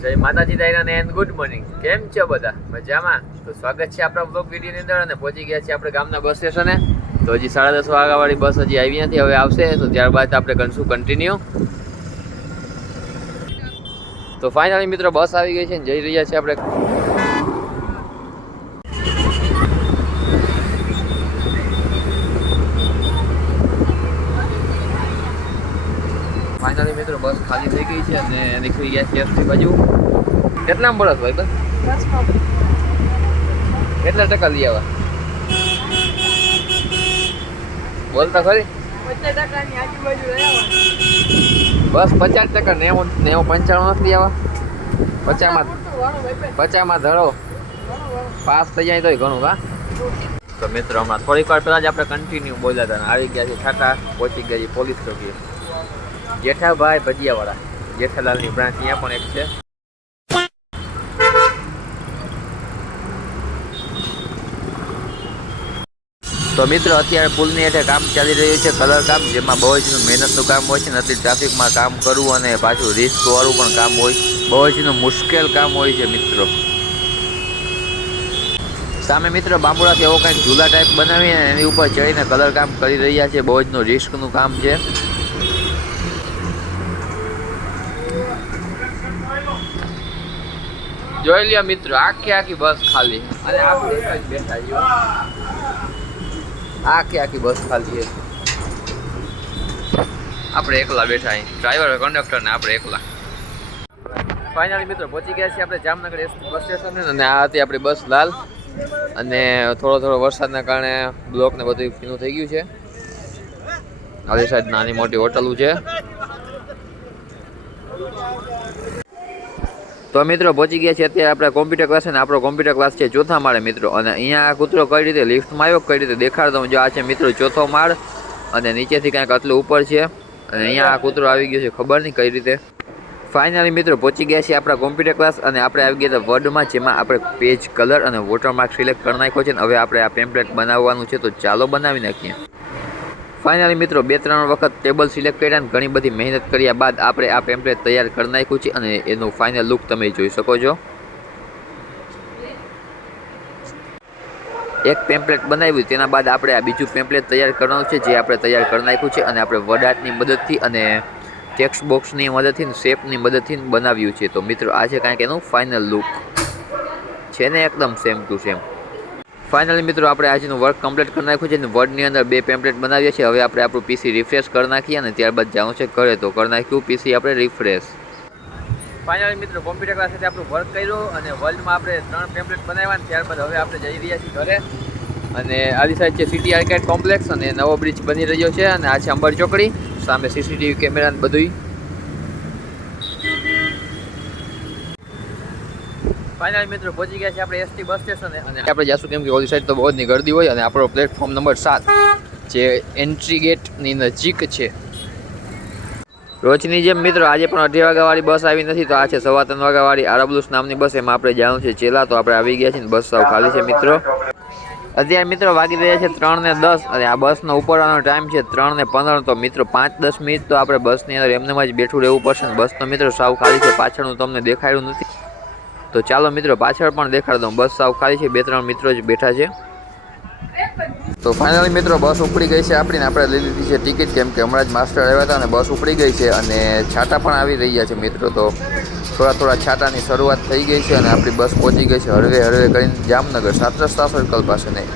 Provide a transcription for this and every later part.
જય માતાજી દાયરાને and good morning. કેમ છે બધા? મજામાં? તો સ્વાગત છે આપણા બ્લોગ વિડીયોની અંદર અને પહોંચી ગયા છીએ આપણે ગામના બસ સ્ટેશને. તો હજી 10:30 વાગ્યાવાળી બસ હજી આવી નથી, હવે આવશે તો ત્યારબાદ આપણે કરીશું કન્ટિન્યુ. તો ફાઇનલી મિત્રો બસ આવી ગઈ છે ને જઈ રહ્યા છીએ આપણે ફાઇનલી મિત્રો બસ ખાલી થઈ ગઈ છે અને નીકળી ગયા છે એસટી બાજુ. કેટલા બળસ ભાઈ બસ? કેટલા ટકા લઈ આવ્યા? બોલતા ખરી? 50%ની આજુબાજુ બસ 50%, 90, 95 નથી લઈ આવ્યા. 50માં ધરો પાસ થઈ જાય તોય ઘણું. હા તો મિત્રો હમણાં થોડીક વાર પહેલા જ આપણે કન્ટિન્યુ બોલ્યા હતા, આવી ગયા છે છાટા, પહોંચી ગયા છે પોલીસ ચોકી. જેઠાભાઈ ભજીયાવાળા, જેઠાલાલની બ્રાન્ચ અહીંયા પણ એક છે. તો મિત્રો અત્યારે પુલની હેઠે કામ ચાલી રહ્યું છે, કલર કામ, જેમાં બહુ જ મહેનતનું કામ હોય છે. નથી ટ્રાફિકમાં કામ કરવું અને પાછું રિસ્કવાળું પણ કામ હોય, બહુ જ મુશ્કેલ કામ હોય છે મિત્રો. સામે મિત્રો બાંબુડાથી એવો કંઈક ઝૂલા ટાઈપ બનાવીને એની ઉપર ચડીને કલર કામ કરી રહ્યા છે. બહુ જ રિસ્કનું કામ છે. જોઈ લ્યો મિત્રો, આખી બસ ખાલી અને આપણે એક જ બેઠા છીએ. આખી બસ ખાલી છે, આપણે એકલા બેઠા અહીં, ડ્રાઈવર કંડક્ટર ને આપણે એકલા. ફાઇનલી મિત્રો પહોંચી ગયા છીએ આપણે જામનગર એસટી બસ સ્ટેશન અને આ હતી આપણી બસ લાલ. અને થોડો વરસાદના કારણે બ્લોક ને બધું ભીનું થઈ ગયું છે. આવી સાઈડ નાની મોટી હોટલો છે. તો મિત્રો પહોંચી ગયા છે અત્યારે આપણે કોમ્પ્યુટર ક્લાસ, અને આપણો કોમ્પ્યુટર ક્લાસ છે 4થા માળે મિત્રો. અને અહીંયા આ કૂતરો કઈ રીતે લિફ્ટમાં આવ્યો, કઈ રીતે દેખાડતો હું. જો આ છે મિત્રો 4થો માળ અને નીચેથી કાંઈક આટલું ઉપર છે. અને અહીંયા આ કૂતરો આવી ગયો છે, ખબર નહીં કઈ રીતે. ફાઇનલી મિત્રો પહોંચી ગયા છીએ આપણા કોમ્પ્યુટર ક્લાસ અને આપણે આવી ગયા હતા વર્ડમાં, જેમાં આપણે પેજ, કલર અને વોટરમાર્ક સિલેક્ટ કરી નાખ્યો છે. હવે આપણે આ પેમ્પલેટ બનાવવાનું છે, તો ચાલો બનાવી નાખીએ. ફાઇનલી મિત્રો 2-3 વખત ટેબલ સિલેક્ટ કર્યા અને ઘણી બધી મહેનત કર્યા બાદ આપણે આ પેમ્પલેટ તૈયાર કરી નાખ્યું છે અને એનું ફાઇનલ લુક તમે જોઈ શકો છો. એક પેમ્પલેટ બનાવ્યું, તેના બાદ આપણે આ બીજું પેમ્પલેટ તૈયાર કરવાનું છે, જે આપણે તૈયાર કરી નાખ્યું છે. અને આપણે વર્ડ આર્ટની મદદથી અને ટેક્સ્ટ બોક્સની મદદથી, શેપની મદદથી બનાવ્યું છે. તો મિત્રો આ છે કાંઈક એનું ફાઇનલ લુક છે ને, એકદમ સેમ ટુ સેમ. ફાઇનલી મિત્રો આપણે આજનું વર્ક કમ્પ્લીટ કરી નાખ્યું છે અને વર્ડની અંદર 2 પેમ્પલેટ બનાવ્યા છે. હવે આપણે આપણું પીસી રિફ્રેશ કરી નાખીએ અને ત્યારબાદ જવાનું છે ઘરે. તો કરી નાખ્યું પીસી આપણે રિફ્રેશ. ફાઇનલી મિત્રો કોમ્પ્યુટર ક્લાસ સાથે આપણું વર્ક કર્યું અને વર્લ્ડમાં આપણે 3 પેમ્પલેટ બનાવ્યા. ત્યારબાદ હવે આપણે જઈ રહ્યા છીએ ઘરે. અને આલી સાઈડ છે સિટી આર્કેડ કોમ્પ્લેક્સ અને નવો બ્રિજ બની રહ્યો છે. અને આ છે અંબર ચોકડી, સામે સીસીટીવી કેમેરા ને બધું. ફાઇનલી મિત્રો પહોંચી ગયા છે આપણે એસટી બસ સ્ટેશને અને આપણે જઈશું, કેમ કે ઓલી સાઈડ તો બહુ જ ગળદી હોય. અને આપણો પ્લેટફોર્મ નંબર 7 જે એન્ટ્રી ગેટની નજીક છે. રોજની જેમ મિત્રો આજે પણ 2:30 વાગ્યાવાળી બસ આવી નથી, તો આ છે 3:15 વાગ્યાવાળી આરબલુસ નામની બસ. એમાં આપણે જવાનું છે ચેલા. તો આપણે આવી ગયા છીએ, બસ સાવ ખાલી છે મિત્રો. અત્યારે મિત્રો વાગી રહ્યા છે 3:10 અને આ બસનો ઉપરવાનો ટાઈમ છે 3:15. તો મિત્રો 5-10 મિનિટ તો આપણે બસની અંદર એમને જ બેઠું રહેવું પડશે. બસ તો મિત્રો સાવ ખાલી છે, પાછળનું તમને દેખાડ્યું નથી. તો ચાલો મિત્રો પાછળ પણ દેખાડ દઉં. બસ સાવ ખાલી છે, 2-3 મિત્રો જ બેઠા છે. તો ફાઇનલી મિત્રો બસ ઉપડી ગઈ છે આપણી. આપણે લઈ લીધી છે ટિકિટ, કેમ કે હમણાં જ માસ્ટર આવ્યા હતા અને બસ ઉપડી ગઈ છે. અને છાટા પણ આવી રહ્યા છે મિત્રો. તો થોડા છાટાની શરૂઆત થઈ ગઈ છે અને આપણી બસ પહોંચી ગઈ છે હળવે કરીને જામનગર 7 રસ્તા સર્કલ પાસે. નહીં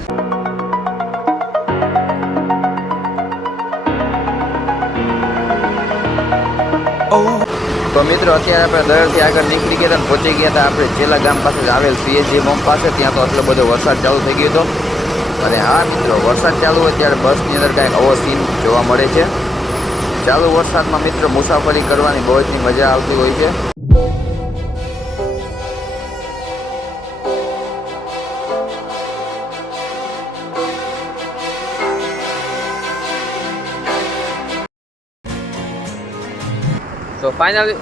તો મિત્રો અત્યારે આપણે દરથી આગળ નીકળી ગયા હતા, પહોંચી ગયા હતા આપણે ચેલા ગામ પાસે આવેલ સીએસજી પંપ પાસે. ત્યાં તો એટલો બધો વરસાદ ચાલુ થઈ ગયો હતો. અને હા મિત્રો વરસાદ ચાલુ હોય ત્યારે બસની અંદર કાંઈક આવો સીન જોવા મળે છે. ચાલુ વરસાદમાં મિત્રો મુસાફરી કરવાની બહુ જ મજા આવતી હોય છે. તો ફાઇનલી